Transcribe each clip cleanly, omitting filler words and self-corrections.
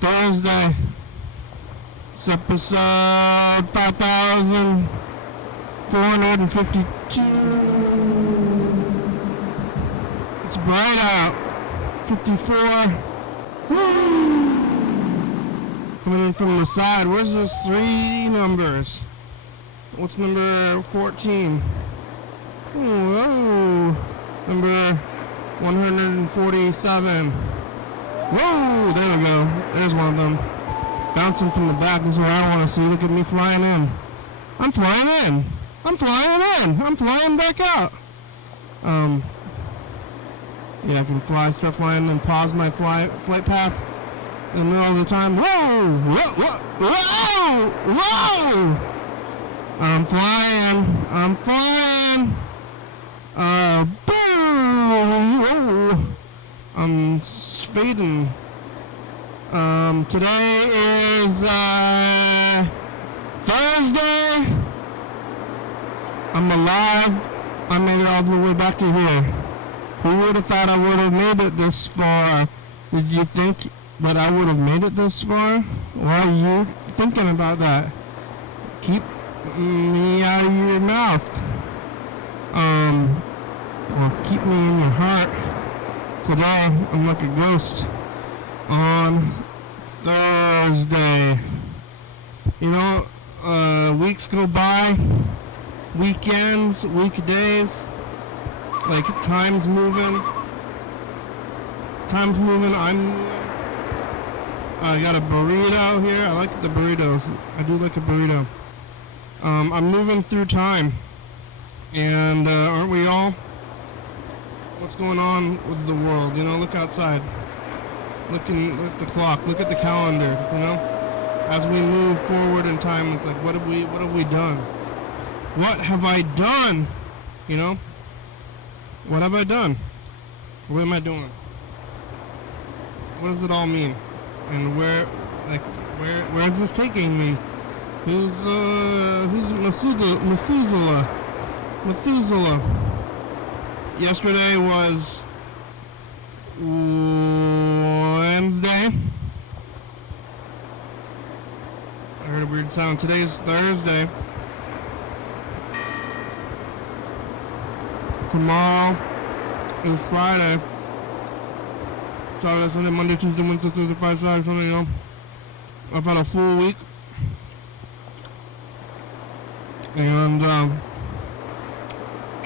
Thursday. It's episode 5452. It's bright out. 54. Coming in from the side. Where's those three numbers? What's number 14? Whoa. Number 147. Whoa, there we go. There's one of them. Bouncing from the back is what I want to see. Look at me flying in. I'm flying in. I'm flying in. I'm flying back out. Yeah, I can start flying, and pause my flight path in the middle of the time. Whoa! Whoa! Whoa! Whoa! Whoa! I'm flying. I'm flying. Boom! Whoa! I'm fading. Today is Thursday. I'm alive. I made it all the way back to here. Who would have thought I would have made it this far? Did you think that I would have made it this far? What are you thinking about that? Keep me out of your mouth. Or keep me in your heart. Today, I'm like a ghost on Thursday. You know, weeks go by, weekends, weekdays, like time's moving. I got a burrito here. I like the burritos. I do like a burrito. I'm moving through time, and aren't we all? What's going on with the world? You know, look outside. Look at the clock. Look at the calendar. You know, as we move forward in time, it's like, what have we done? What have I done? You know, what have I done? What am I doing? What does it all mean? And where is this taking me? Who's Methuselah? Yesterday was Wednesday. I heard a weird sound. Today's Thursday. Tomorrow is Friday. Saturday, Sunday, Monday, Tuesday, Wednesday, Thursday, Friday, Saturday, Sunday, you know. I've had a full week. And,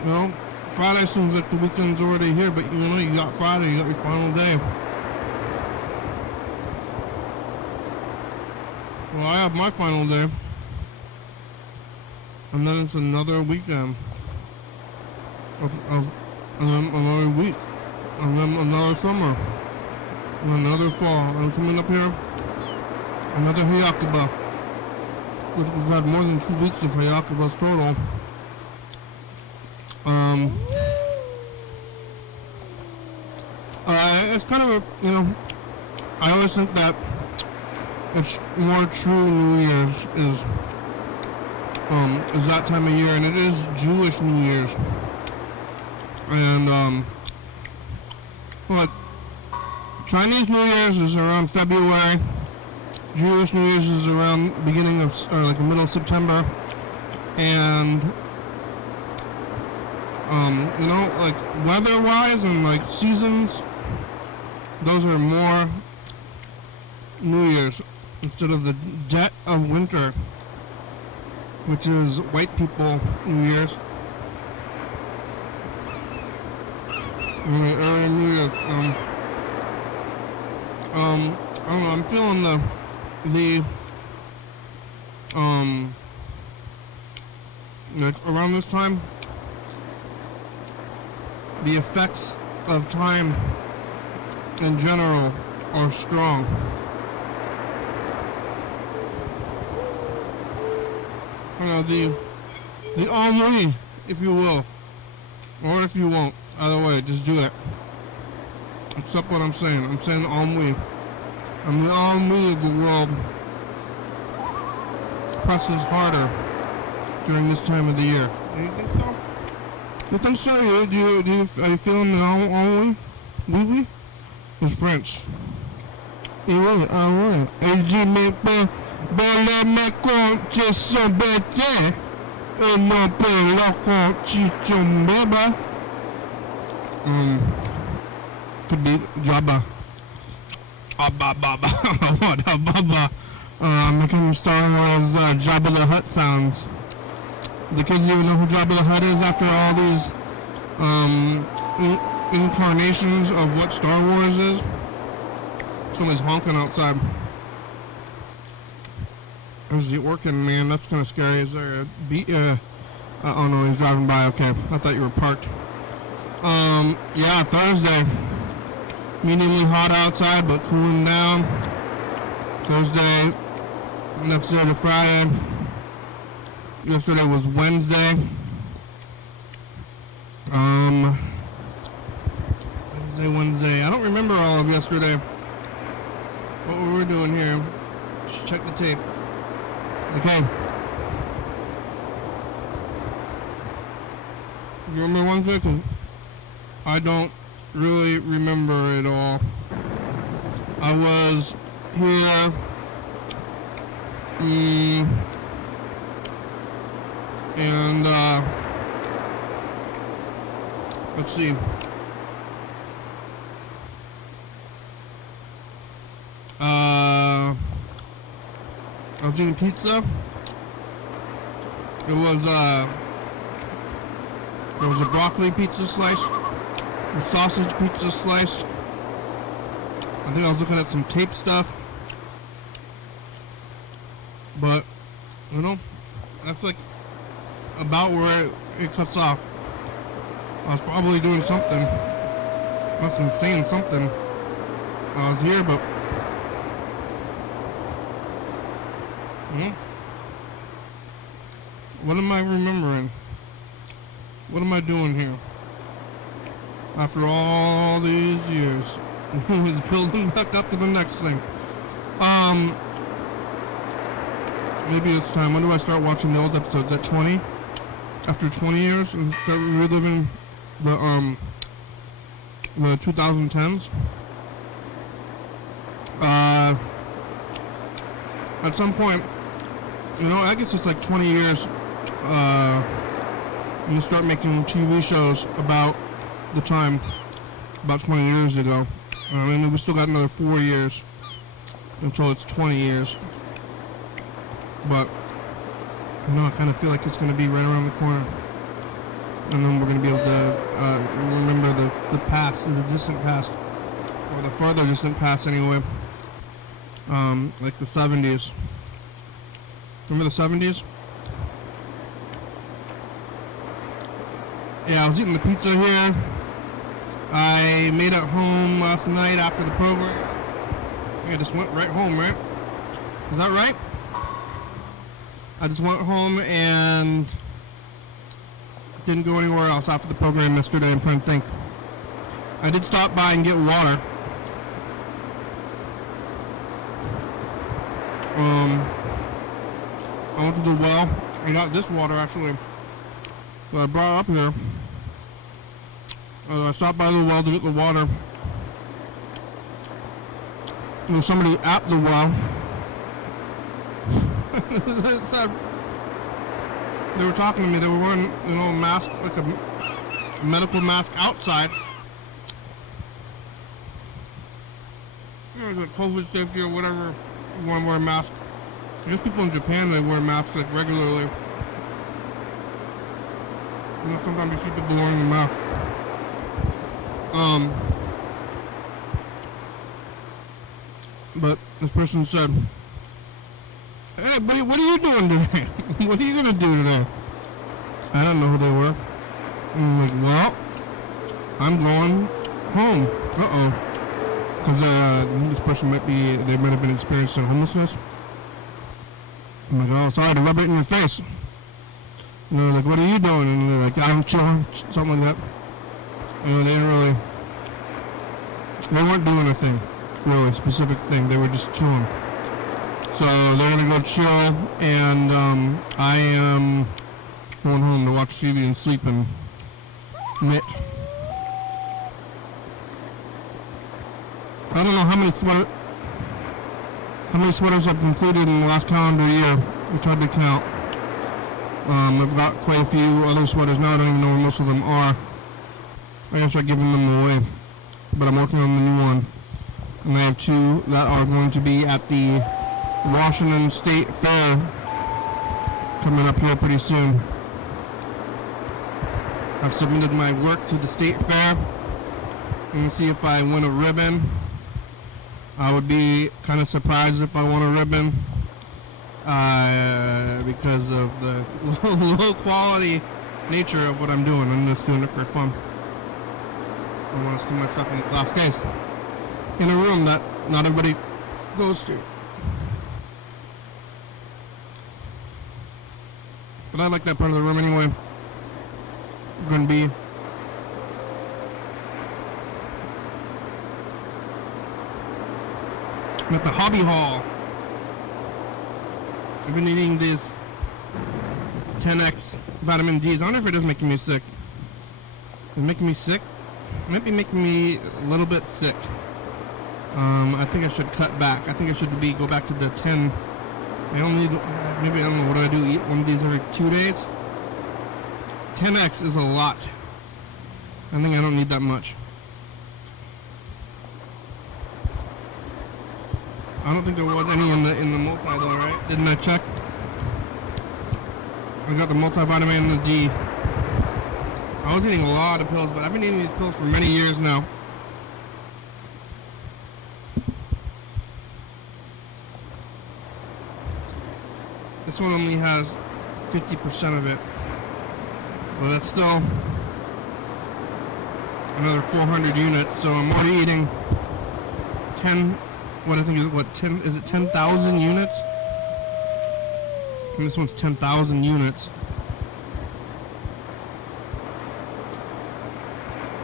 you know, Friday seems like the weekend's already here, but you know, you got Friday, you got your final day. Well, I have my final day. And then it's another weekend. And then another week. And then another summer. And another fall. And coming up here, another Hayakuba. We've had more than 2 weeks of Hayakubas total. It's kind of a, you know, I always think that it's more true New Year's is that time of year, and it is Jewish New Year's. And, like, Chinese New Year's is around February. Jewish New Year's is around beginning of, or like the middle of September. And, you know, like weather-wise and like seasons, those are more New Year's instead of the debt of winter, which is white people New Year's. Early New Year's. I don't know, I'm feeling like around this time, the effects of time in general are strong. You know, the On Wii, if you will, or if you won't. Either way, just do it. Accept what I'm saying. I'm saying On Wii. I'm the On Wii of the world. Presses harder during this time of the year. Do you think so? You think so? Are you feeling the On Wii? Oui? It's French. Et oui, ah ouais. Et je me peux me compter son bêté. Et non pas la compter son bébé. Could be Jabba. Baba. Making Star Wars Jabba the Hutt sounds. The kids even know who Jabba the Hutt is after all these incarnations of what Star Wars is. Somebody's honking outside. Is he working, man? That's kind of scary. Is there a beat? Oh no, he's driving by. Okay, I thought you were parked. Yeah, Thursday. Mediumly hot outside, but cooling down. Thursday. Next day to Friday. Yesterday was Wednesday. Wednesday. I don't remember all of yesterday. What were we doing here? Just check the tape. Okay. You remember Wednesday? 'Cause I don't really remember it all. I was here. And let's see. I was eating pizza. There was a broccoli pizza slice, a sausage pizza slice. I think I was looking at some tape stuff. But, you know, that's like about where it cuts off. I was probably doing something. Must have been saying something. I was here, but what am I remembering? What am I doing here? After all these years, it's building back up to the next thing. Maybe it's time. When do I start watching the old episodes? At 20? After 20 years, and start reliving the 2010s. At some point, you know, I guess it's like 20 years. You start making TV shows about the time, about 20 years ago. I mean, we still got another 4 years until it's 20 years. But, you know, I kind of feel like it's going to be right around the corner. And then we're going to be able to remember the past, the distant past. Or the further distant past, anyway. Like the 70s. Remember the 70s? Yeah, I was eating the pizza here. I made it home last night after the program. I just went right home, right? Is that right? I just went home and didn't go anywhere else after the program yesterday. I'm trying to think. I did stop by and get water. I went to the well. I got this water actually. So I brought it up here. I stopped by the well to get the water. There was somebody at the well. They were talking to me. They were wearing, you know, a mask, like a medical mask outside. You know, like COVID safety or whatever. You want to wear a mask. Just people in Japan, they wear masks like regularly. You know, sometimes you see people wearing a mask. But this person said, "Hey, buddy, what are you doing today? What are you gonna do today?" I don't know who they were. And I'm like, "Well, I'm going home." Because this person they might have been experiencing homelessness. I'm like, "Oh, sorry to rub it in your face." And they're like, "What are you doing?" And they're like, "I'm chilling," something like that. You know, they weren't doing a thing, really specific thing. They were just chilling. So they're gonna go chill, and I am going home to watch TV and sleep and knit. I don't know how many sweaters I've completed in the last calendar year. I tried to count. I've got quite a few other sweaters now. I don't even know where most of them are. I gotta start giving them away. But I'm working on the new one. And I have two that are going to be at the Washington State Fair coming up here pretty soon. I've submitted my work to the State Fair. I'm going to see if I win a ribbon. I would be kind of surprised if I won a ribbon because of the low quality nature of what I'm doing. I'm just doing it for fun. I want to see my stuff in a glass case in a room that not everybody goes to. But I like that part of the room anyway. We're going to be at the hobby hall. I've been eating these 10x vitamin Ds. I wonder if it is making me sick. Is it making me sick? It might be making me a little bit sick. I think I should cut back. I think I should go back to the 10. I only, maybe, I don't know, what do I do? Eat one of these every 2 days? 10x is a lot. I think I don't need that much. I don't think there was any in the multi though, right? Didn't I check? I got the multivitamin and the D. I was eating a lot of pills, but I've been eating these pills for many years now. This one only has 50% of it, but that's still another 400 units. So I'm already eating 10. What I think is what 10 is it 10,000 units? And this one's 10,000 units.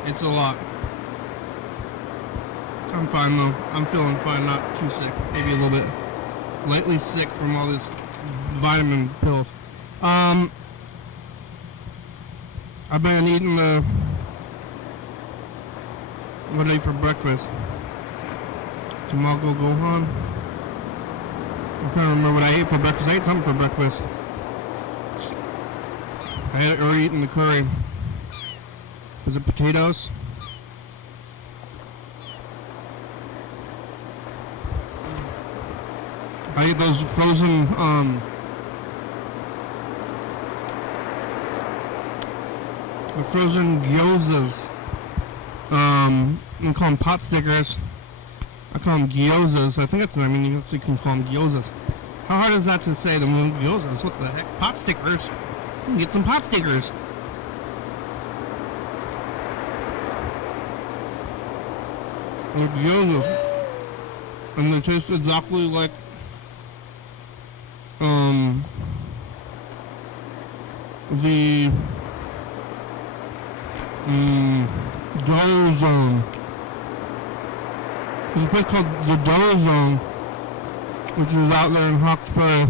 It's a lot. I'm fine though. I'm feeling fine, not too sick. Maybe a little bit lightly sick from all this vitamin pills. I've been eating what did I eat for breakfast? Tamago Gohan. I'm trying to remember what I ate for breakfast. I ate something for breakfast. I had already eaten the curry. Was it potatoes? I ate those frozen the frozen gyozas. You call them pot stickers. I call them gyozas. I think that's what I mean. You actually can call them gyozas. How hard is that to say? The gyozas. What the heck? Pot stickers. You can get some pot stickers. They're gyozas, and they taste exactly like the Dough Zone. There's a place called the Dough Zone, which is out there in Hawkesbury,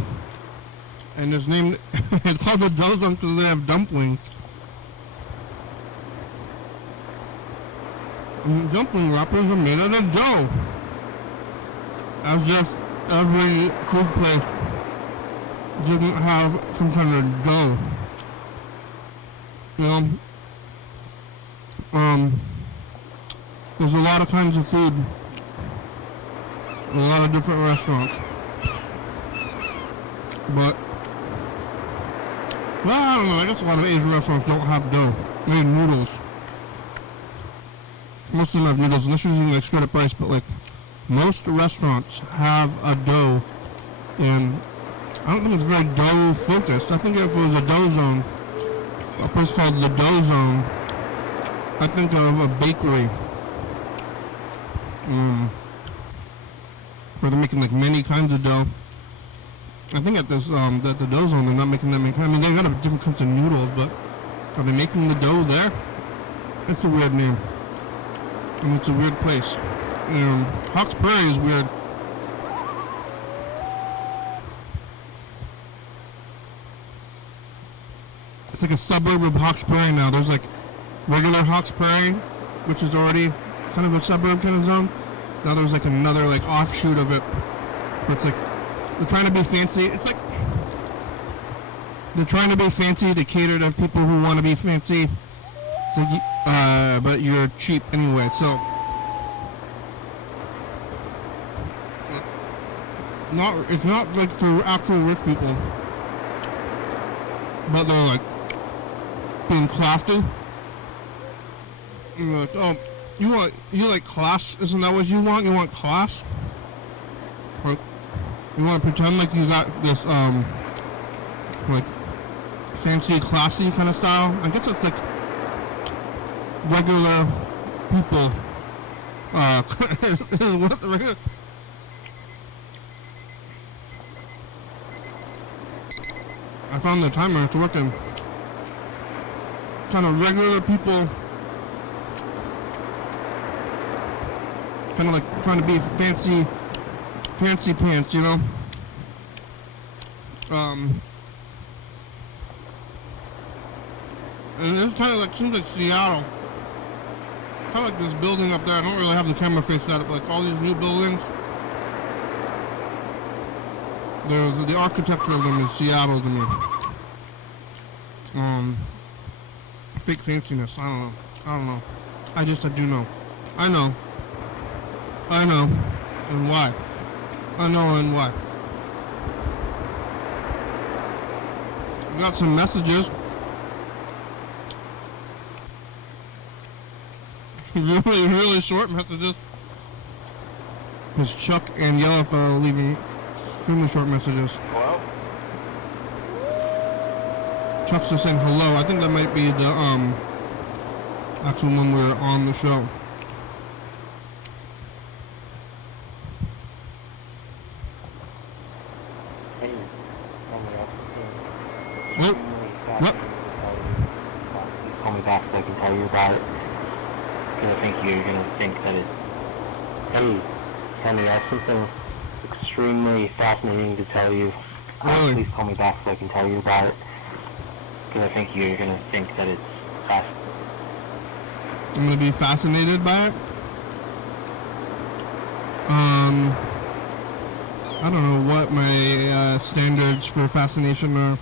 and it's named, it's called the Dough Zone because they have dumplings. And the dumpling wrappers are made out of dough. As if every food place didn't have some kind of dough. You know? There's a lot of kinds of food. A lot of different restaurants. But, well, I don't know, I guess a lot of Asian restaurants don't have dough. They have noodles. Most of them have noodles, and this is usually like straight up rice, but like, most restaurants have a dough, and I don't think it's very dough focused. I think if it was a dough zone, a place called the Dough Zone, I think of a bakery. Where they're making like many kinds of dough. I think at this at the Dough Zone they're not making that many kinds. I mean, they got different kinds of noodles, but are they making the dough there? It's a weird name. And it's a weird place. Hawks Prairie is weird. It's like a suburb of Hawks Prairie now. There's like regular Hawks Prairie, which is already kind of a suburb kind of zone. Now there's like another like offshoot of it. Where it's like they're trying to be fancy. It's like they're trying to be fancy to cater to people who want to be fancy. It's like, but you're cheap anyway. So it's not like they're actual rich people, but they're like being classy. And you're like, oh, you like class? Isn't that what you want? You want class? Like, you want to pretend like you got this like fancy, classy kind of style. I guess it's like regular people. What the regular? I found the timer. It's working. Kind of regular people. Kind of like trying to be fancy pants, you know. And this kind of like seems like Seattle. Kind of like this building up there. I don't really have the camera face set up, but like all these new buildings. The architecture of them is Seattle to me. Fake fanciness. I don't know. I do know. I know. And why? I know and why. We got some messages. really short messages. It's Chuck and Yellowfellow leaving extremely short messages. Hello? Chuck's just saying hello. I think that might be the actual one we're on the show. Hey, What? What? Call me back so I can tell you about it. Because I think you're gonna think that it's... Hey, Henry, I have something extremely fascinating to tell you. Really? Please call me back so I can tell you about it. Because I think you're gonna think that it's fascinating. I'm gonna be fascinated by it. I don't know what my standards for fascination are.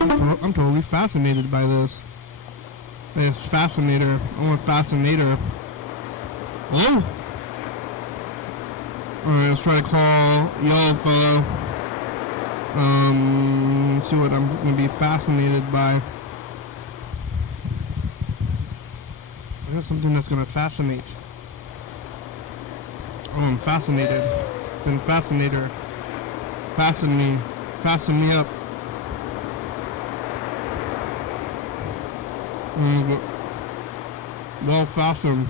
I'm totally fascinated by this. It's fascinator. I want fascinator. Hello? Alright, let's try to call Yellowfellow. See what I'm gonna be fascinated by. I got something that's gonna fascinate. Oh, I'm fascinated. Been fascinator. Fasten me. Fasten me up. Well fastened.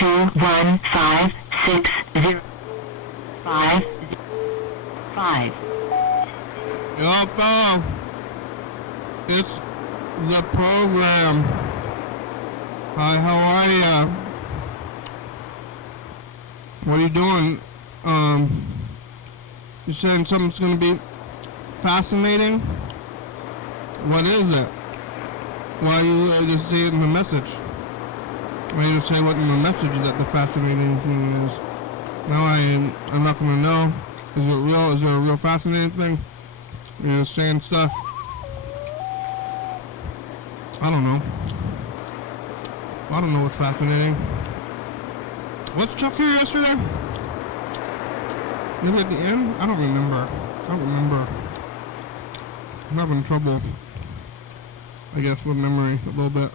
One 5 6 0 5 5. Yellowfellow. It's the program. Hi, how are ya? What are you doing? You saying something's gonna be fascinating? What is it? Why you just say it in the message? Why you just say what in the message that the fascinating thing is? Now I'm not gonna know. Is it real? Is there a real fascinating thing? You're just saying stuff. I don't know. I don't know what's fascinating. Was Chuck here yesterday? Maybe at the end? I don't remember. I'm having trouble, I guess, with memory a little bit.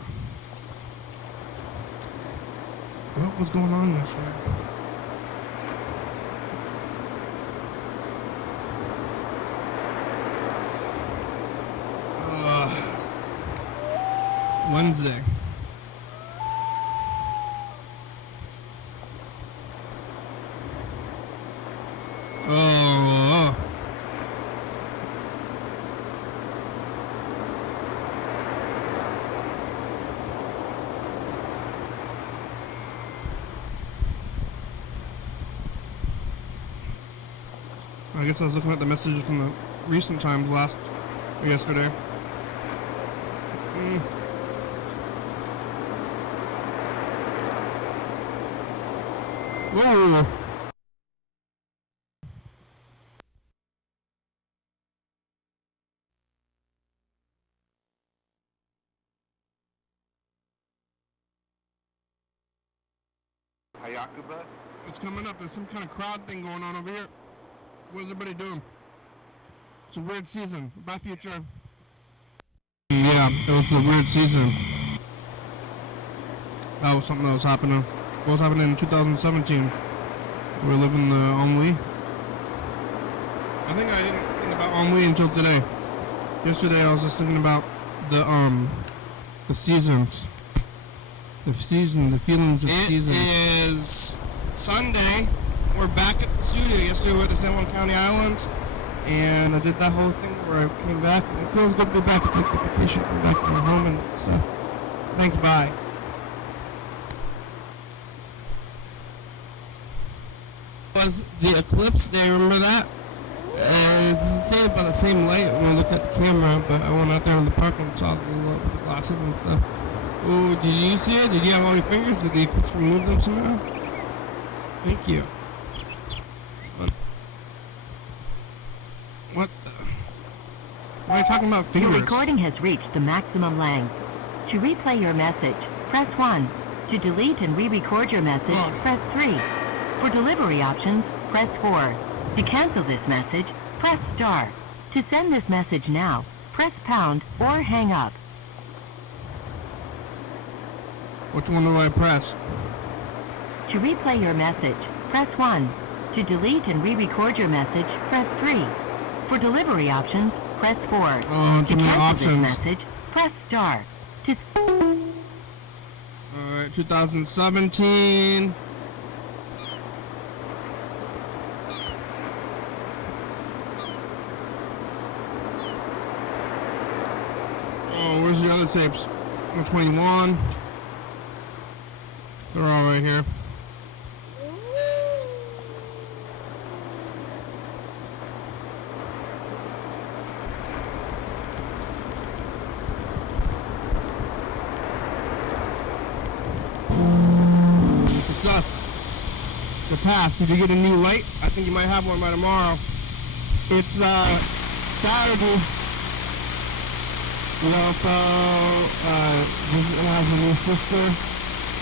What was going on yesterday? Wednesday. Oh. I guess I was looking at the messages from the recent times yesterday. Whoa! Hayakuba? It's coming up. There's some kind of crowd thing going on over here. What is everybody doing? It's a weird season. Bye, future. Yeah, it was a weird season. That was something that was happening. What was happening in 2017? We were living the On Wii. I think I didn't think about On Wii until today. Yesterday I was just thinking about the seasons. The feelings of seasons. It is Sunday. We're back at the studio. Yesterday we were at the Thurston County Islands, and I did that whole thing where I came back. And it feels good to be back. It's like the vacation, come back to my home and stuff. Thanks, bye. Was the eclipse day, remember that? And it's still about the same light when I looked at the camera, but I went out there in the park and saw the glasses and stuff. Oh, did you see it? Did you have all your fingers? Did the eclipse remove them somehow? Thank you. What the? Why are you talking about fingers? Your recording has reached the maximum length. To replay your message, press 1. To delete and re-record your message, press 3. For delivery options, press 4. To cancel this message, press star. To send this message now, press pound or hang up. Which one do I press? To replay your message, press 1. To delete and re-record your message, press 3. For delivery options, press 4. Oh, too many options. This message, press star. To Alright, 2017. Oh, where's the other tapes? 21. They're all right here. It's us. The past. Did you get a new light? I think you might have one by tomorrow. It's Saturday. You know, so just has a new sister.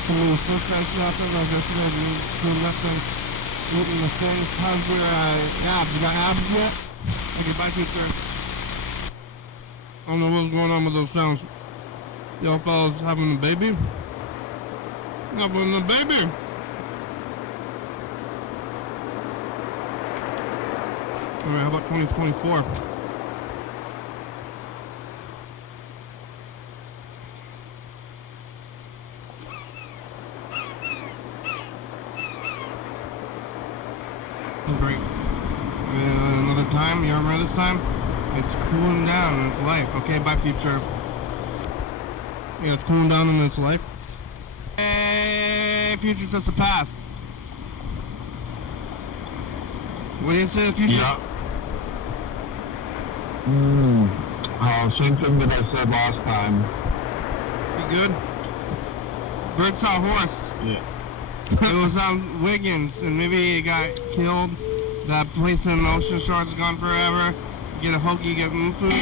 Some new sister and stuff. I was yesterday doing nothing. Eating the things. How's your abs? You got abs yet? Okay, bye, future. I don't know what's going on with those sounds. Y'all fellas having a baby? Having a baby. Alright, how about 2024? Great. Another time, you remember this time? It's cooling down in its life. Okay, bye, future. Yeah, it's cooling down in its life. Hey, future says the past. What do you say, the future? Yeah. Same thing that I said last time. You good? Bird saw a horse. Yeah. It was on Wiggins, and maybe it got killed. That place in Ocean Shores is gone forever. Get a hokey, get food.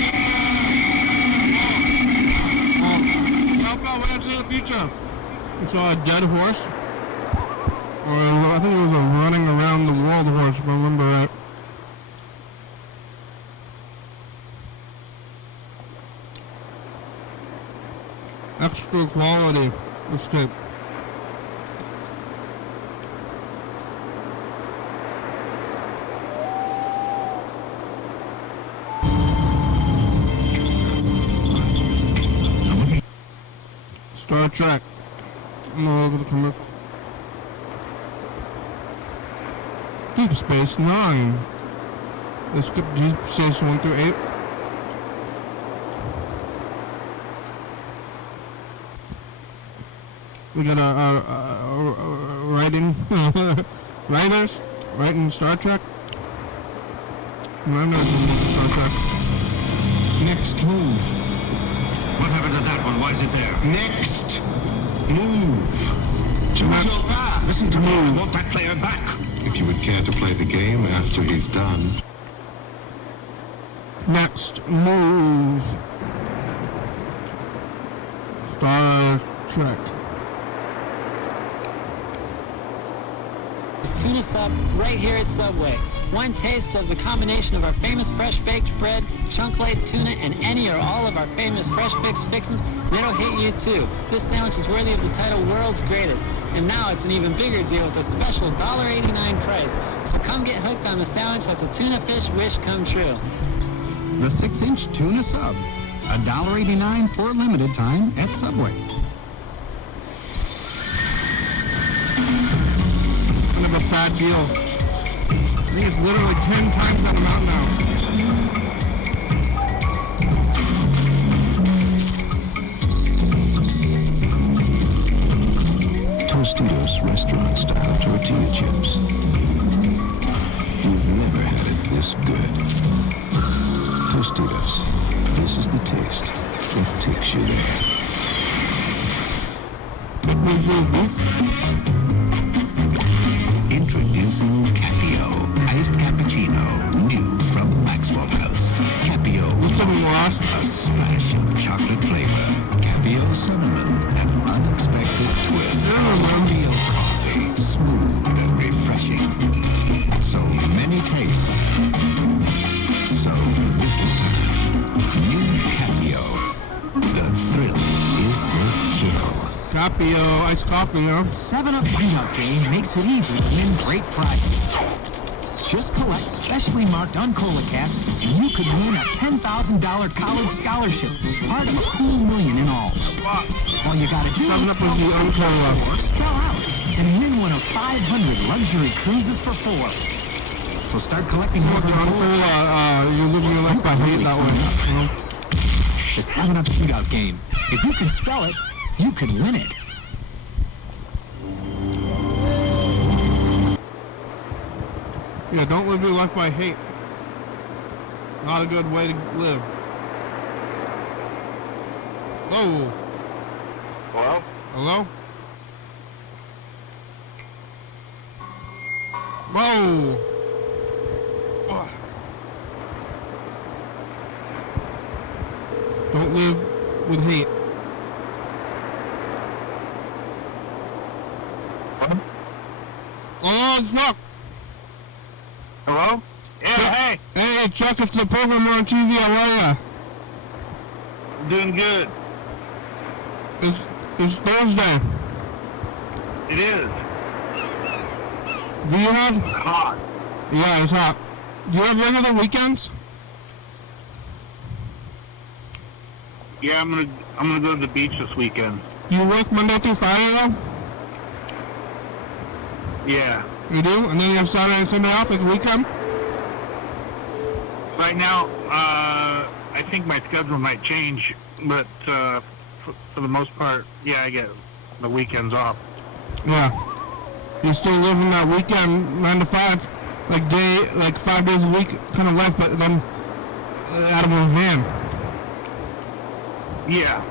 Help out, what into the future? You saw a dead horse? Or I think it was a running around the world horse, if I remember right. extra quality escape. Star Trek. I'm gonna look at the commercial. Deep Space Nine. Let's skip Deep Space 1 through 8. We got writing writers writing Star Trek. Well, I've never seen most of Star Trek. Next move. What happened to that one? Why is it there? Next move. Next So fast. Listen to me. I want that player back. If you would care to play the game after he's done. Next move. Star Trek. It's Tuna Sub right here at Subway. One taste of the combination of our famous fresh baked bread, chunk-laid tuna, and any or all of our famous fresh fixed fixins, and it'll hit you too. This sandwich is worthy of the title World's Greatest. And now it's an even bigger deal with a special $1.89 price. So come get hooked on a sandwich that's a tuna fish wish come true. The 6-inch tuna sub. $1.89 for a limited time at Subway. Kind of a sad deal. I think it's literally 10 times that amount now. Tostitos restaurant-style tortilla chips. You've never had it this good. Tostitos. This is the taste that takes you there. Introducing Capio. Iced cappuccino. New from Maxwell House. Capio. A splash of chocolate flavor. Capio cinnamon. An unexpected twist. Capio coffee. Smooth and refreshing. So many tastes. So little time. New Capio. The thrill is the chill. Capio, iced coffee, huh? 7-Up Peanut Game makes it easy to win great prizes. Just collect specially marked Uncola caps, and you could win a $10,000 college scholarship, part of a cool million in all. All you gotta do is 7-Up is the Uncola. or spell out, and win one of 500 luxury cruises for 4. So start collecting those The Uncola, you're living your life by hate that one. You know? The 7-Up Shootout Game. If you can spell it, you can win it. Yeah, don't live your life by hate. Not a good way to live. Whoa. Hello? Hello? Whoa. Don't live with hate. Oh, Chuck! Hello? Yeah, Chuck. hey! Hey, Chuck, it's the program on TV. How are ya? Doing good. It's Thursday. It is. Do you have? Hot. Yeah, it's hot. Do you have regular weekends? Yeah, I'm gonna go to the beach this weekend. Do you work Monday through Friday though? Yeah. You do? And then you have Saturday and Sunday off as a weekend? Right now, I think my schedule might change, but for the most part, yeah, I get the weekends off. Yeah. You're still living that weekend 9 to 5, like 5 days a week kind of life, but then out of a van. Yeah.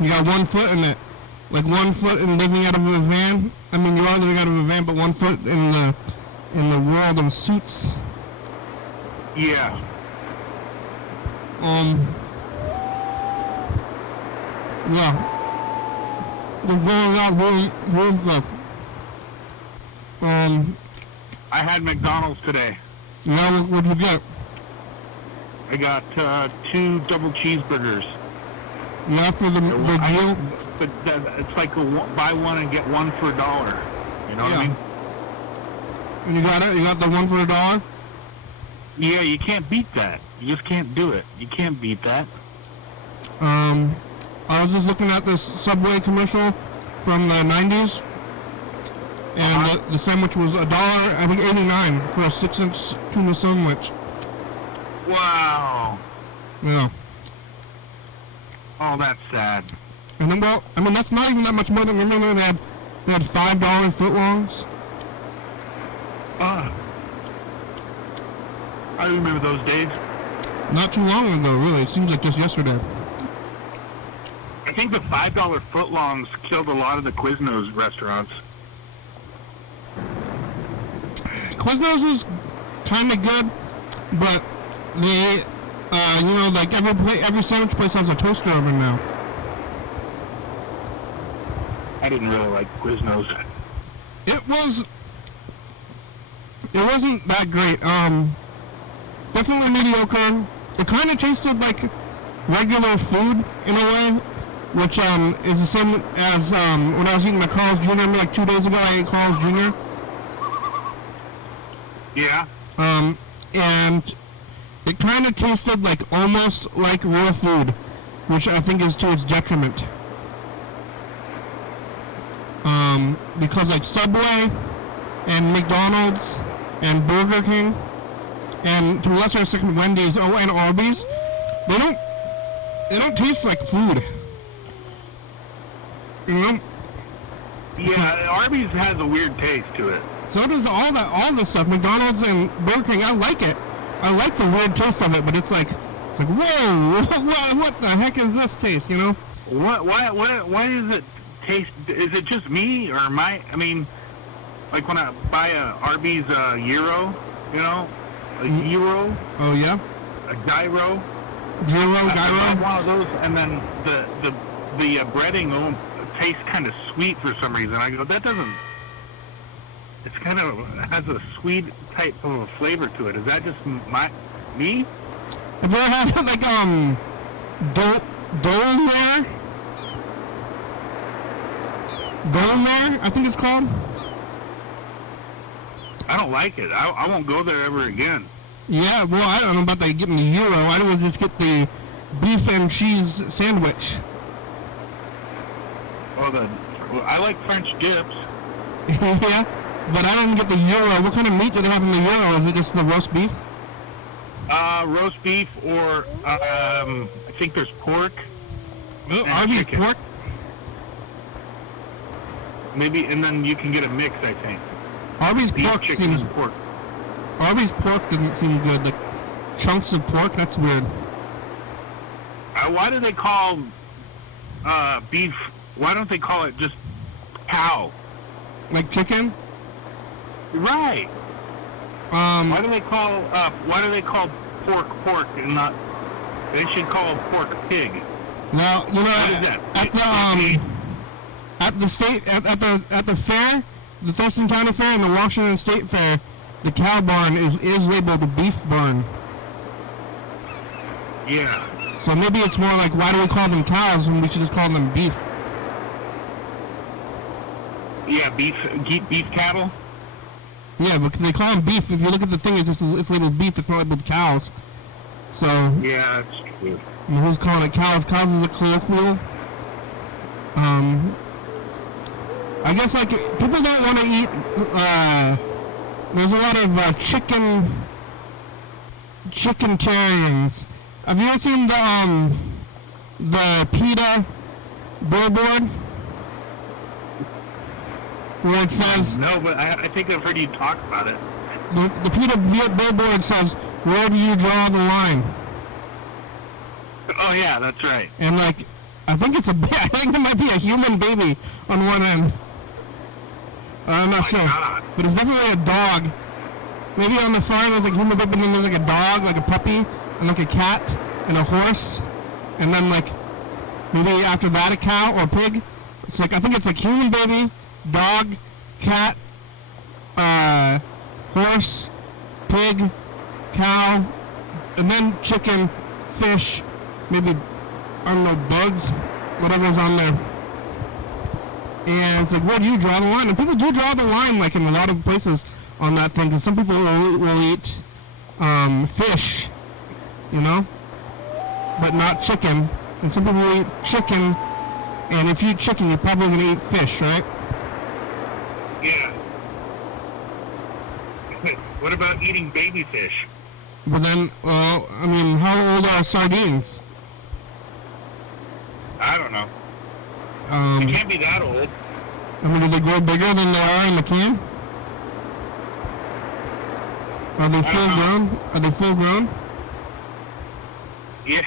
You got 1 foot in it. Like 1 foot in living out of a van. I mean, you are living out of a van, but 1 foot in the world of suits. Yeah. Yeah. We're going out room stuff. I had McDonald's today. Yeah, what'd you get? I got 2 double cheeseburgers. Yeah, for the deal. But it's like buy one and get one for $1. You know what I mean? And you got it? You got the one for $1? Yeah, you can't beat that. You just can't do it. You can't beat that. I was just looking at this Subway commercial from the 90s, and the sandwich was $1, I think 89 for a 6-inch tuna sandwich. Wow. Yeah. Oh, that's sad. And then, well, I mean, that's not even that much more than, remember they had $5 footlongs? I remember those days. Not too long ago, really. It seems like just yesterday. I think the $5 footlongs killed a lot of the Quiznos restaurants. Quiznos was kind of good, but the, you know, like every sandwich place has a toaster oven now. I didn't really like Quiznos. It wasn't that great. Definitely mediocre. It kind of tasted like regular food in a way, which is the same as when I was eating my Carl's Jr. like 2 days ago. I ate Carl's Jr. Yeah. And it kind of tasted like almost like real food, which I think is to its detriment. Because like Subway and McDonald's and Burger King and to a lesser extent Wendy's, and Arby's, they don't taste like food. You know? Yeah, Arby's has a weird taste to it. So does all the stuff. McDonald's and Burger King, I like it. I like the weird taste of it, but it's like whoa, what the heck is this taste? You know? Why does it taste? Is it just me or I mean, like when I buy a Arby's gyro, you know, a gyro. Oh yeah. A gyro. Gyro. I one of those, and then the breading tastes kind of sweet for some reason. I go, that doesn't. It's kind of has a sweet type of a flavor to it. Is that just me? Have you ever had like Dolmare? Dolmare, I think it's called. I don't like it. I won't go there ever again. Yeah, well, I don't know about getting the gyro. I would just get the beef and cheese sandwich. Well, I like French dips. Yeah, but I don't get the gyro. What kind of meat do they have in the gyro? Is it just the roast beef? Roast beef, or I think there's pork. Arby's pork? Maybe, and then you can get a mix, I think. Arby's beef, pork chicken, seems... and pork. Arby's pork doesn't seem good. Like chunks of pork, that's weird. Why do they call beef? Why don't they call it just cow? Like chicken? Right. Why do they call pork and not? They should call pork pig. Now you know what is that? At the fair, the Thurston County Fair and the Washington State Fair, the cow barn is labeled the beef barn. Yeah. So maybe it's more like, why do we call them cows when we should just call them beef? Yeah, beef cattle. Yeah, but they call them beef. If you look at the thing, it's labeled beef. It's not labeled cows. So yeah, that's true. I mean, who's calling it cows? Cows is a colloquial. I guess like people don't want to eat. There's a lot of chickentarians. Have you ever seen the PETA billboard where it says? No, but I think I've heard you talk about it. The PETA billboard says, "Where do you draw the line?" Oh yeah, that's right. And like, I think it might be a human baby on one end. I'm not sure, but it's definitely a dog. Maybe on the far end there's like human baby, and then there's like a dog, like a puppy, and like a cat, and a horse, and then like maybe after that a cow or a pig. It's like, I think it's like human baby, dog, cat, horse, pig, cow, and then chicken, fish, maybe I don't know, bugs, whatever's on there. And it's like, where do you draw the line? And people do draw the line, like in a lot of places on that thing, because some people will eat fish, you know, but not chicken. And some people eat chicken, and if you eat chicken, you're probably going to eat fish, right? Yeah. What about eating baby fish? But then, well, I mean, how old are sardines? I don't know. They can't be that old. I mean, do they grow bigger than they are in the can? Are they full grown? Are they full grown? Yeah.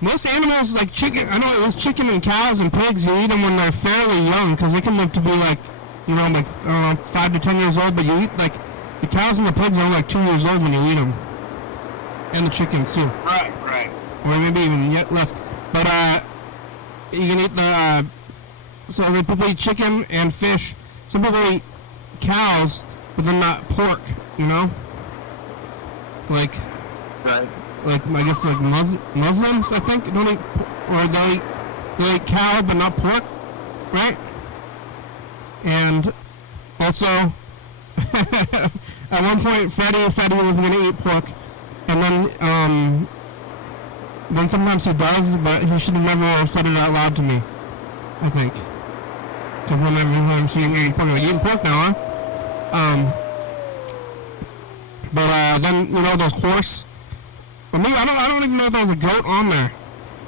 Most animals, like chicken, I know it was chicken and cows and pigs, you eat them when they're fairly young, because they can live to be like, you know, like, I don't know, 5 to 10 years old, but you eat, like, the cows and the pigs are like 2 years old when you eat them. And the chickens, too. Right. Or maybe even yet less. But, you can eat the, so the people eat chicken and fish. Some people eat cows, but then not pork, you know? Like, Right. like I guess like Muslims, I think, don't eat, or they eat cow but not pork, right? And also, at one point, Freddie said he wasn't going to eat pork, and then sometimes he does, but he should have never have said it out loud to me, I think. Because then every time she eating pork, like, eating pork now, huh? But then, you know, those horse, or maybe, I don't even know if there was a goat on there.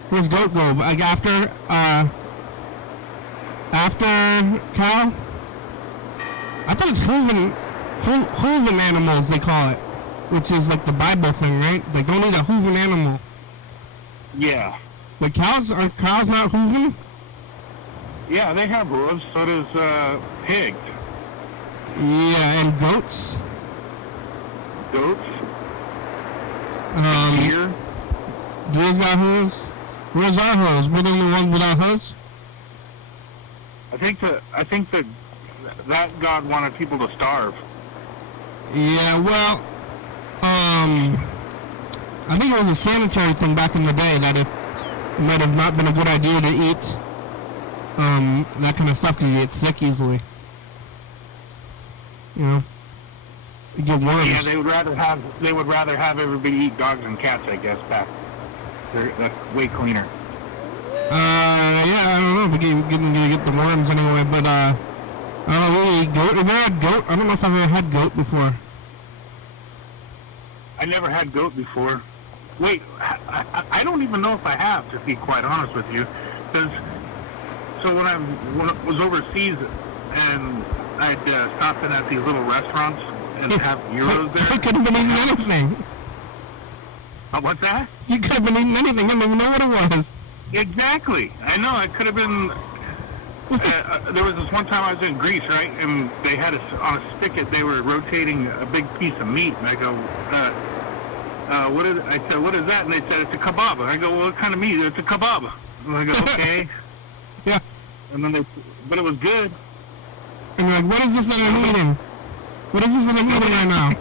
Where's goat go? Like after cow? I thought it's hooven animals, they call it. Which is like the Bible thing, right? They don't eat a hooven animal. Yeah. But cows, are cows not hooven? Yeah, they have hooves. So does pigs. Yeah, and goats? Goats. Deer? Deer's got hooves? Where's our hooves? We're the only ones without hooves? I think that God wanted people to starve. Yeah, well, I think it was a sanitary thing back in the day that it might have not been a good idea to eat that kind of stuff because you get sick easily. You know, you get worms. Yeah, they would rather have everybody eat dogs and cats, I guess. That's way cleaner. Yeah, I don't know if you're gonna get the worms anyway, but I don't know, really eat goat. Have you ever had goat? I don't know if I've ever had goat before. I never had goat before. Wait, I don't even know if I have, to be quite honest with you. Because, so when I was overseas and I'd stop in at these little restaurants and have gyros there. You could have been eating anything. What's that? You could have been eating anything. I don't even know what it was. Exactly. I know. I could have been... there was this one time I was in Greece, right? And they had on a spigot, they were rotating a big piece of meat. And I go, I said, what is that? And they said, it's a kebab. And I go, well, what kind of meat? It's a kebab. And I go, okay. Yeah. And then but it was good. And you're like, what is this that I'm eating? What is this that I'm eating right now?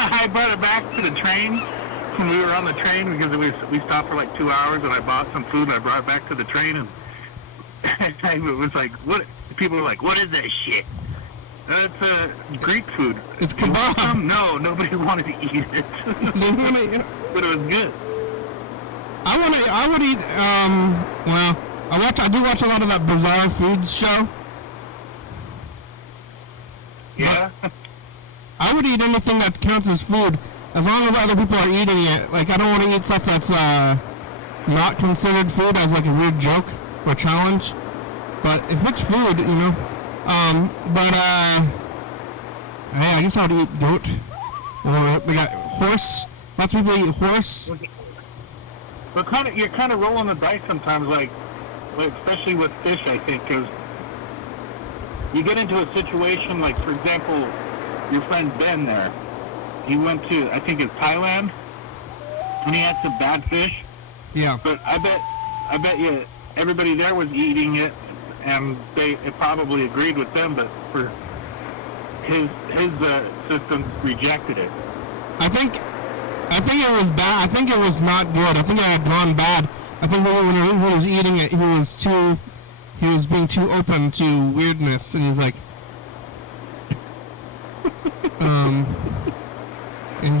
I brought it back to the train when we were on the train because we stopped for like 2 hours and I bought some food and I brought it back to the train and it was like, what? People were like, what is that shit? That's Greek food. It's kebab. No, nobody wanted to eat it. But it was good. I would eat, well, I do watch a lot of that Bizarre Foods show. Yeah. I would eat anything that counts as food, as long as other people are eating it. Like, I don't want to eat stuff that's not considered food as like a weird joke or challenge. But if it's food, you know. Hey, I guess I would eat goat. Or we got horse. Lots of people eat horse. But you're kind of rolling the dice sometimes, like especially with fish, I think, because you get into a situation like, for example, your friend Ben there. He went to, I think it's Thailand, and he had some bad fish. Yeah. But I bet you everybody there was eating it, and it probably agreed with them, but for his system rejected it. I think I think it was bad. I think it was not good. I think it had gone bad. I think when he was eating it, he was being too open to weirdness, and he's like, and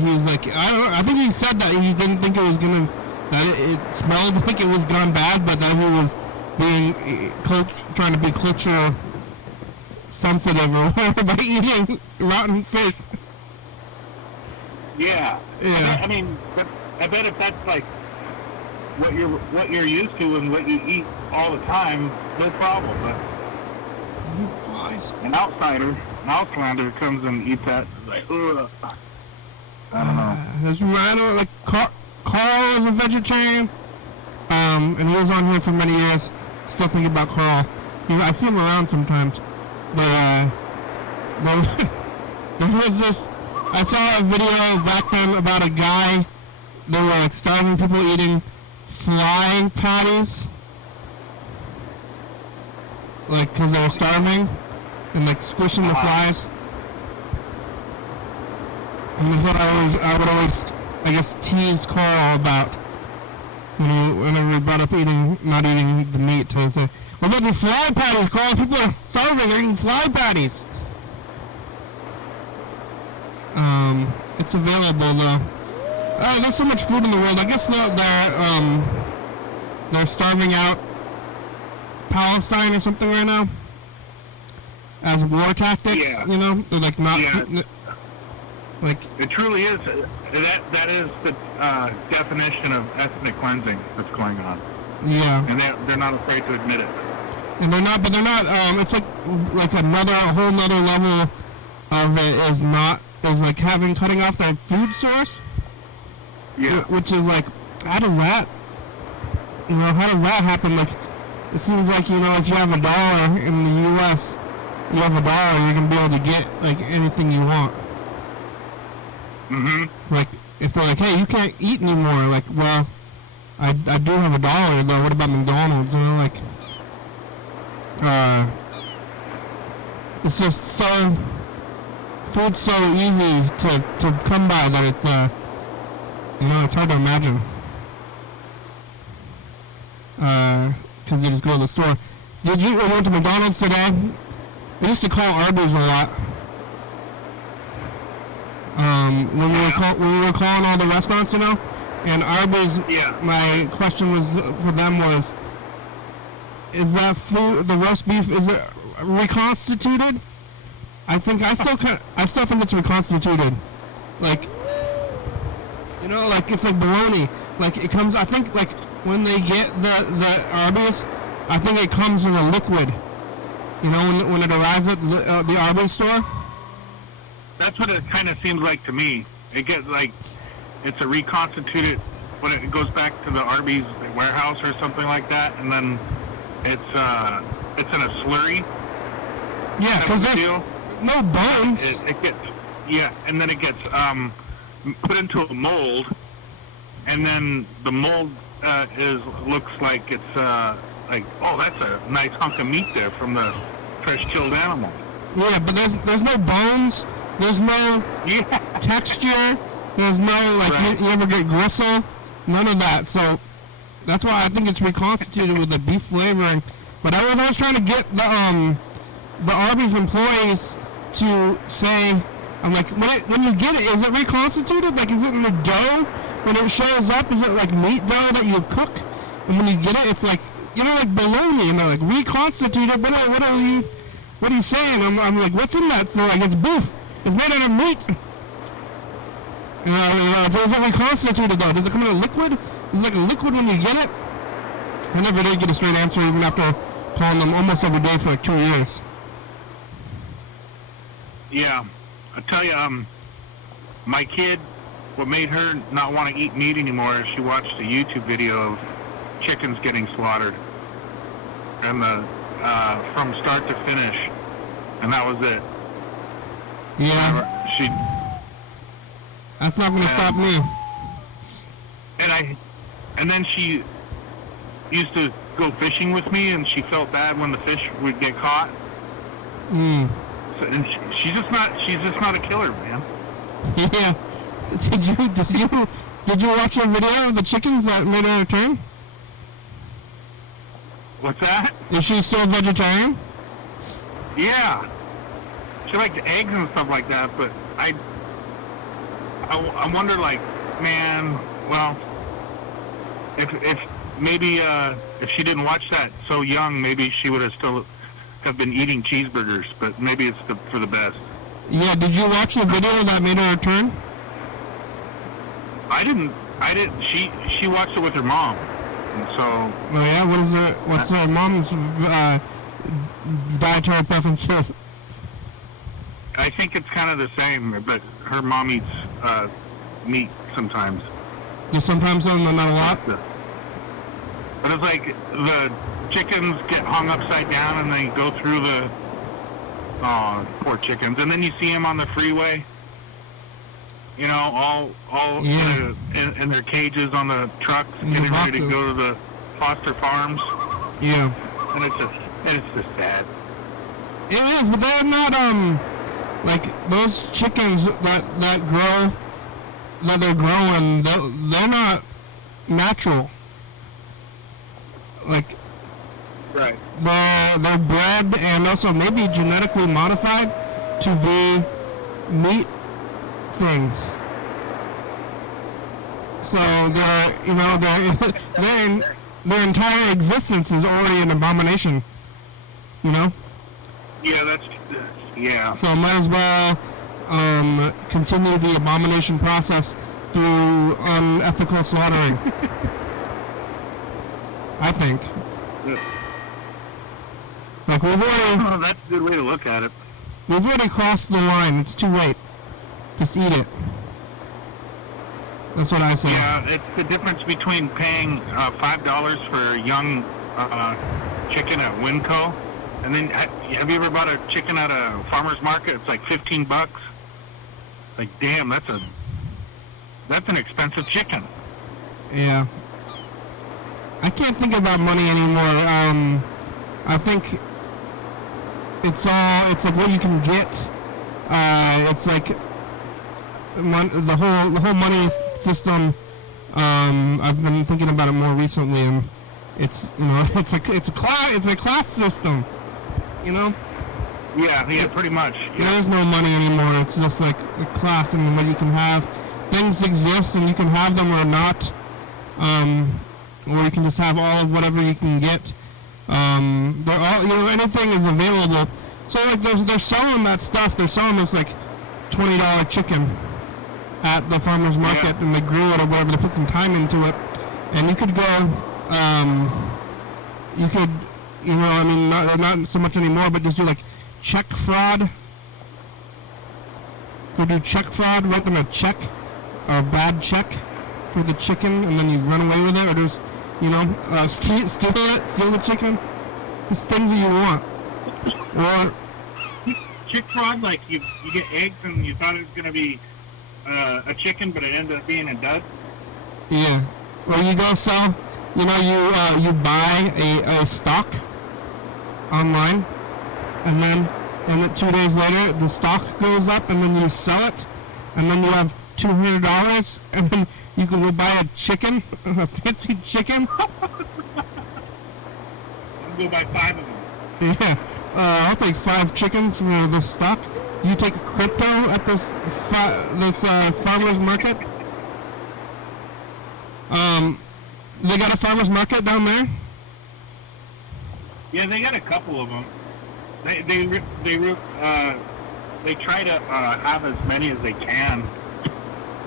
he was like, I think he said that he didn't think it was gonna, that it smelled like it was gone bad, but that he was being trying to be culture sensitive or whatever by eating rotten fish. Yeah. Yeah. I mean, I bet if that's like what you're used to and what you eat all the time, no problem. But an outlander comes and eats that, like, ugh. I don't know. I don't like Carl is a vegetarian, and he was on here for many years. Still thinking about Carl. I see him around sometimes, but there was this. I saw a video back then about a guy. They were like starving people eating fly patties, like because they were starving, and like squishing the flies. And that's what I would always, I guess, tease Carl about whenever we brought up not eating the meat. To say, what about the fly patties, Carl? People are starving. They're eating fly patties. It's available though. There's so much food in the world. I guess they're starving out Palestine or something right now as war tactics. Yeah. They're like not. Yeah. Like it truly is. That is the definition of ethnic cleansing that's going on. Yeah. And they're not afraid to admit it. And they're not. It's like a whole nother level of it is like cutting off their food source. Yeah. Which is like, how does that happen? Like, it seems like, if you have $1 in the U.S., you have $1, you're going to be able to get, like, anything you want. Mm-hmm. Like, if they're like, hey, you can't eat anymore, like, well, I do have $1, though, what about McDonald's? It's just so, food's so easy to come by that it's, it's hard to imagine. Because you just go to the store. We went to McDonald's today. We used to call Arby's a lot. When we were calling all the restaurants, and Arby's, my question was for them was, is that food, the roast beef, is it reconstituted? I still think it's reconstituted. Like, like it's like bologna. Like it comes, I think, like when they get the Arby's, I think it comes in a liquid. When it arrives at the Arby's store. That's what it kind of seems like to me. It gets like it's a reconstituted when it goes back to the Arby's warehouse or something like that, and then it's in a slurry. Yeah, because there's no bones. It gets and then it gets put into a mold, and then the mold looks like it's like, oh, that's a nice hunk of meat there from the fresh killed animal. Yeah, but there's no bones. There's no texture. There's no, like, right. you ever get gristle. None of that. So that's why I think it's reconstituted with the beef flavoring. But I was trying to get the Arby's employees to say, I'm like, when you get it, is it reconstituted? Like, is it in the dough? When it shows up, is it like meat dough that you cook? And when you get it, it's like, like bologna, like reconstituted. What are you saying? I'm like, what's in that for? Like, it's beef. It's made out of meat. So is it reconstituted though? Does it come in a liquid? Is it like a liquid when you get it? I never did get a straight answer even after calling them almost every day for like 2 years. Yeah. I tell you, my kid, what made her not want to eat meat anymore is she watched a YouTube video of chickens getting slaughtered. And from start to finish. And that was it. Yeah. That's not going to stop me. And then she used to go fishing with me, and she felt bad when the fish would get caught. So, and she's just not a killer, man. Yeah. Did Did you watch the video of the chickens that made her return? What's that? Is she still vegetarian? Yeah. She likes eggs and stuff like that, but I wonder, like, man, well, if maybe if she didn't watch that so young, maybe she would have still have been eating cheeseburgers, but maybe it's for the best. Yeah, did you watch the video that made her return? I didn't. She watched it with her mom, and so. Oh yeah, what's her mom's dietary preferences? I think it's kind of the same, but her mom eats meat sometimes. Yeah, sometimes though, not a lot. But it's like the chickens get hung upside down and they go through the. Oh, poor chickens! And then you see them on the freeway. You know, all yeah. in their cages on the trucks, getting ready to go to the foster farms. Yeah. And it's just sad. It is, but they're not like those chickens that they're growing. They're not natural. Like. Right. They're bred and also maybe genetically modified to be meat things. So their entire existence is already an abomination. You know? Yeah, yeah. So might as well continue the abomination process through unethical slaughtering. I think. Yeah. Like we've already. Oh, that's a good way to look at it. We've already crossed the line. It's too late. Just eat it. That's what I say. Yeah, it's the difference between paying $5 for a young chicken at Winco, and then have you ever bought a chicken at a farmer's market? It's like $15. Like, damn, that's an expensive chicken. Yeah. I can't think of that money anymore. I think it's like what you can get. It's like the whole money system. I've been thinking about it more recently, and it's it's a class system. You know. Yeah, pretty much. Yeah. There is no money anymore. It's just like a class, and what you can have. Things exist, and you can have them or not. Or you can just have all of whatever you can get. They're all, anything is available. So like they're selling that stuff. They're selling this like $20 chicken at the farmer's market, and they grew it or whatever. They put some time into it, and you could go. Not so much anymore, but just do like check fraud. Go do check fraud. Write them a check or a bad check for the chicken, and then you run away with it, or there's. Steal the chicken. It's things that you want. Or chick fraud, like you get eggs and you thought it was gonna be a chicken, but it ended up being a dud. Yeah. Or you go sell. You buy a stock online, and then 2 days later the stock goes up, and then you sell it, and then you have $200, and then you can go buy a chicken, a fancy chicken. You can go buy 5 of them. Yeah. I'll take 5 chickens for the stock. You take crypto at this farmer's market. They got a farmer's market down there? Yeah, they got a couple of them. They try to have as many as they can.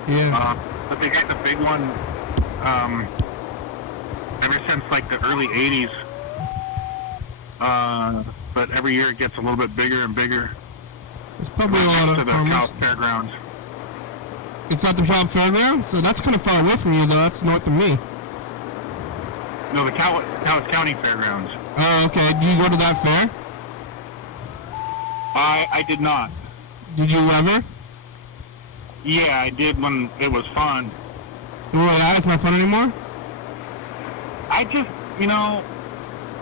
Yeah. But they got the big one ever since like the early 80s. But every year it gets a little bit bigger and bigger. There's probably a lot of to the Cal Fairgrounds. It's at the Cal Fairgrounds? So that's kind of far away from you, though. That's north of me. No, the Cowles County Fairgrounds. Oh, okay. Do you go to that fair? I did not. Did you ever? Yeah, I did when it was fun. Well, it's not fun anymore? I just,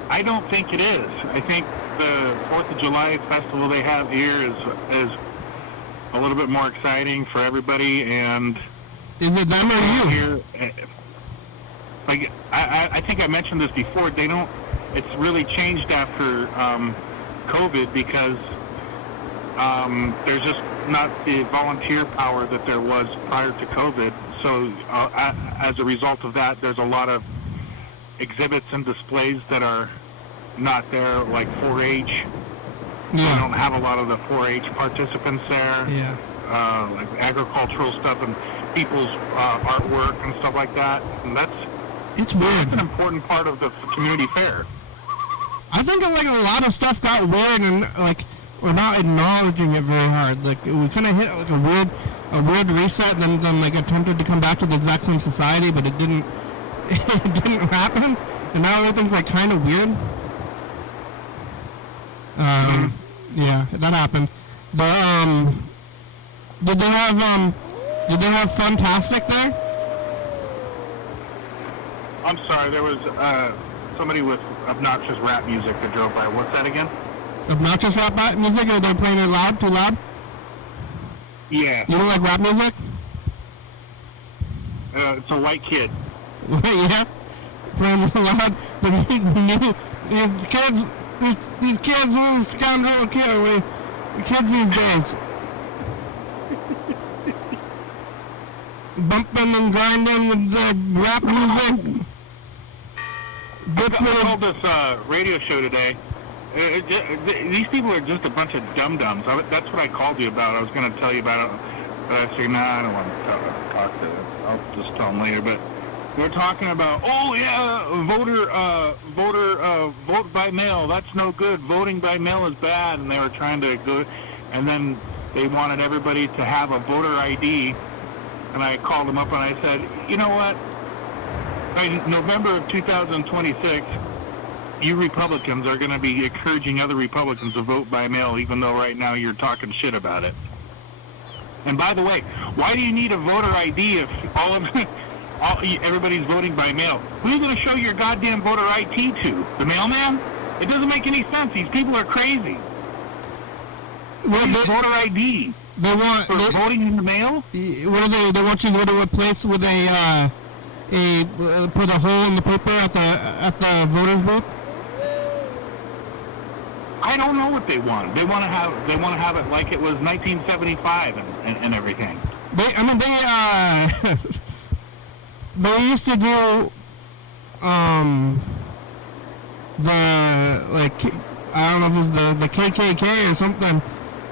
I don't think it is. I think the 4th of July festival they have here is a little bit more exciting for everybody, and Is it them or you? Here, like I think I mentioned this before. They don't. It's really changed after COVID because there's just not the volunteer power that there was prior to COVID. So as a result of that, there's a lot of exhibits and displays that are not there, like 4-H. We don't have a lot of the 4-H participants there. Yeah. Like agricultural stuff and people's artwork and stuff like that. And it's weird. That's an important part of the community fair. I think like a lot of stuff got weird and like we're not acknowledging it very hard. Like we kind of hit like a weird reset, and then like attempted to come back to the exact same society, but it didn't. It didn't happen, and now everything's like kind of weird. Yeah, that happened. But did they have Funtastic there? I'm sorry, there was somebody with obnoxious rap music that drove by. What's that again? Obnoxious rap music, or they're playing it loud, too loud? Yeah. You don't like rap music? It's a white kid. Yeah, playing loud. These kids, these scoundrel kids these days. Bumping and grinding with the rap music. I called this radio show today. These people are just a bunch of dum-dums. That's what I called you about. I was going to tell you about it, but I said, I don't want to talk to them. I'll just tell them later. But we're talking about, vote by mail. That's no good. Voting by mail is bad. And they were trying to go, and then they wanted everybody to have a voter ID. And I called them up and I said, you know what? In November of 2026, you Republicans are going to be encouraging other Republicans to vote by mail, even though right now you're talking shit about it. And by the way, why do you need a voter ID if everybody's voting by mail? Who are you going to show your goddamn voter ID to? The mailman? It doesn't make any sense. These people are crazy. Voter ID. They want voting in the mail. What do they want you to go to a place with put a hole in the paper at the voter's booth. I don't know what they want. They want to have it like it was 1975 and everything. They used to do I don't know if it was the KKK or something,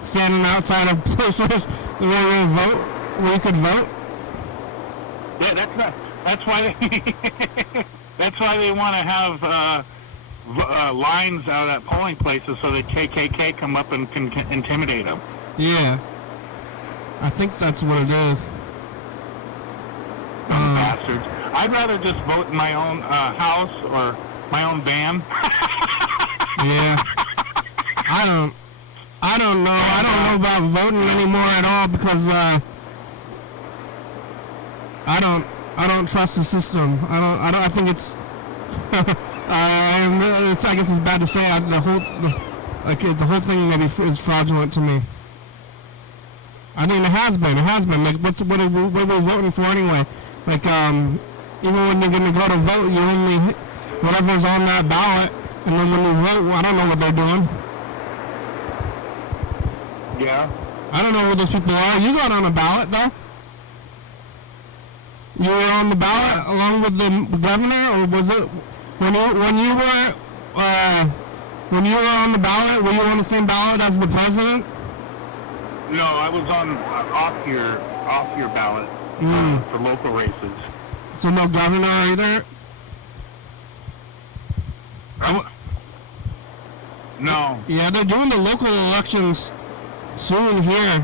standing outside of places where you could vote. Yeah, that's why they want to have lines out at polling places so that KKK come up and can intimidate them. Yeah, I think that's what it is. Bastards. I'd rather just vote in my own house or my own van. Yeah. I don't know. I don't know about voting anymore at all because I don't trust the system. I think it's I guess it's bad to say the whole thing maybe is fraudulent to me. I mean, it has been. Like, what are we voting for anyway? Like, even when you're going to go to vote, you only hit whatever's on that ballot, and then when you vote, I don't know what they're doing. Yeah. I don't know who those people are. You got on a ballot, though. You were on the ballot along with the governor, or was it when you were on the ballot? Were you on the same ballot as the president? No, I was on off your ballot for local races. So no governor either? No. Yeah, they're doing the local elections soon here.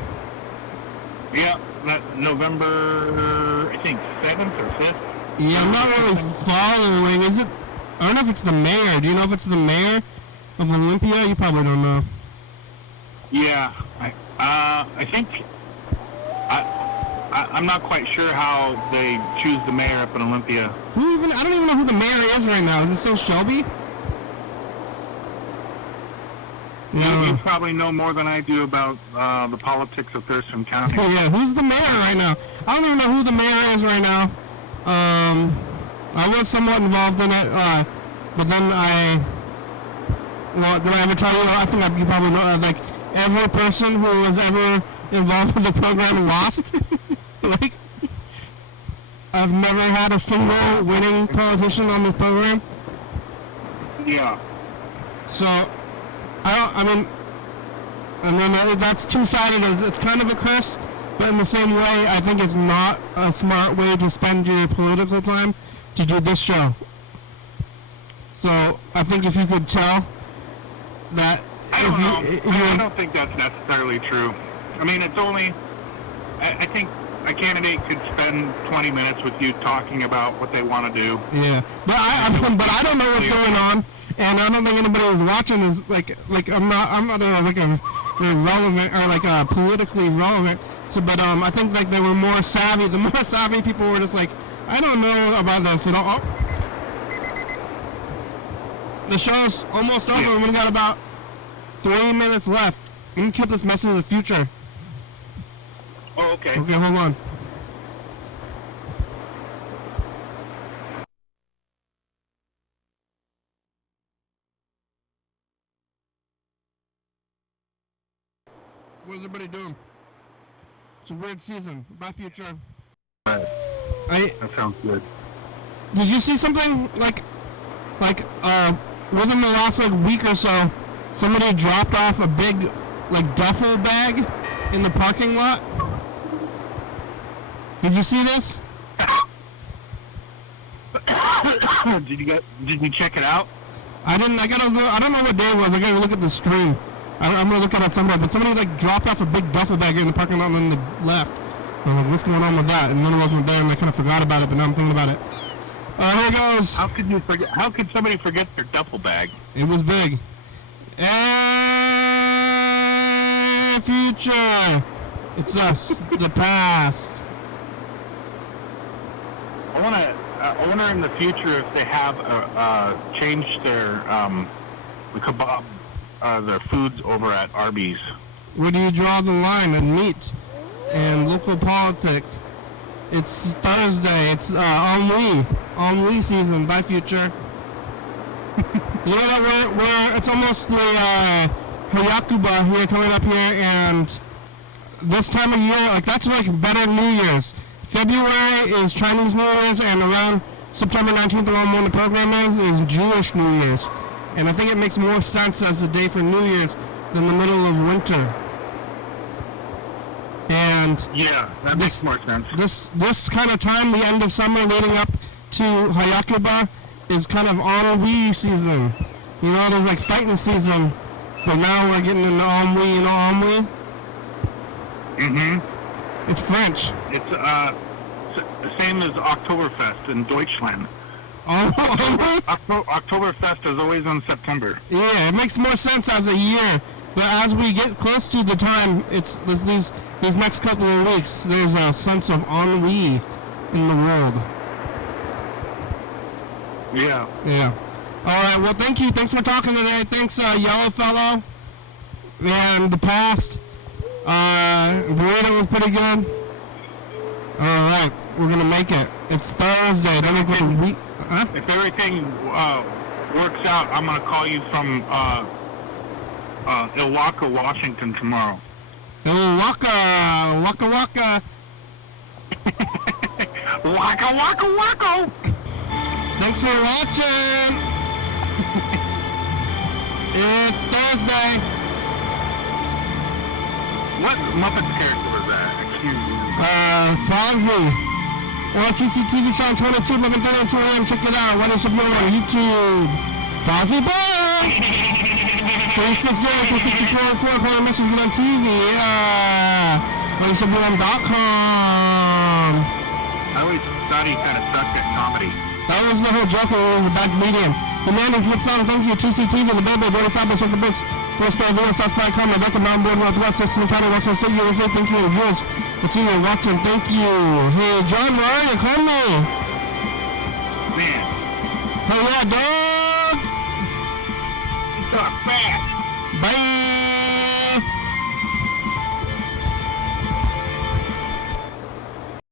Yeah, November, I think 7th or 5th. Yeah, I'm not really following. Is it? I don't know if it's the mayor. Do you know if it's the mayor of Olympia? You probably don't know. Yeah, I think I'm not quite sure how they choose the mayor up in Olympia. I don't even know who the mayor is right now. Is it still Shelby? You probably know more than I do about the politics of Thurston County. Yeah, who's the mayor right now? I don't even know who the mayor is right now. I was somewhat involved in it, but then did I ever tell you? I think you probably know, like, every person who was ever involved with the program lost. Like, I've never had a single winning politician on the program. Yeah. So, and then that's two-sided. It's kind of a curse, but in the same way, I think it's not a smart way to spend your political time to do this show. So, I think if you could tell that... I don't think that's necessarily true. I mean, it's only... I think a candidate could spend 20 minutes with you talking about what they want to do. Yeah, but I don't know what's going on, and I don't think anybody who's watching is like I'm not like relevant or like politically relevant. So, but I think like they were more savvy. The more savvy people were just like, I don't know about this at all. The show's almost over. Yeah. We got about 3 minutes left. Let me keep this message in the future. Oh, okay. Okay, hold on. What's everybody doing? It's a weird season. Bye, future. That sounds good. Did you see something like within the last week or so, somebody dropped off a big duffel bag in the parking lot? Did you see this? Did you check it out? I didn't. I gotta go. I don't know what day it was. I gotta look at the stream. I'm gonna look at it somewhere. But somebody dropped off a big duffel bag in the parking lot and then they left. I'm like, what's going on with that? And none of us were there, and I kind of forgot about it. But now I'm thinking about it. Here it goes. How could you forget? How could somebody forget their duffel bag? It was big. Future. It's us. The past. I wonder in the future if they have changed their the kebab, their foods over at Arby's. Where do you draw the line in meat and local politics? It's Thursday. It's On Wii. On Wii season. Bye, future. You know that we're it's almost the Hayakuba here coming up here, and this time of year, that's better New Year's. February is Chinese New Year's, and around September 19th, around when the program is Jewish New Year's. And I think it makes more sense as a day for New Year's than the middle of winter. And yeah, that makes more sense. This kind of time, the end of summer leading up to Hayakuba, is kind of On Wii season. You know, there's fighting season, but now we're getting into On Wii, On Wii? Mm-hmm. It's French. It's the same as Oktoberfest in Deutschland. Oh, Oktoberfest is always in September. Yeah, it makes more sense as a year. But as we get close to the time, it's these next couple of weeks, there's a sense of ennui in the world. Yeah. Yeah. All right. Well, thank you. Thanks for talking today. Thanks, Yellow Fellow. And the past. Burrito was pretty good. All right. We're gonna make it. It's Thursday. Then we're gonna If everything works out, I'm gonna call you from Ilwaco, Washington tomorrow. Ilwaco, waka waka. Waka waka waka. Thanks for watching. It's Thursday. What Muppet character was that? Excuse me. Fonzie. Or TCTV channel 22, 11:30 and 2 a.m. Check it out. YDHWM on YouTube. Fonzie Boy! 360, 364, 4 o'clock message on TV. YDHWM.com. I always thought he kind of sucked at comedy. That was the whole joke. It was a bad medium. Demanding flip sound. Thank you. TCTV, the Baby, Dirty Fabulous Circle Bricks. First store video starts by coming. Record Mountain Board, Northwest, Thurston County, Washington State, USA. Thank you. And viewers, continue watching. Thank you. Hey, John, where are you? Call me. Man. Hey, yeah, dog. You talk fast. Bye.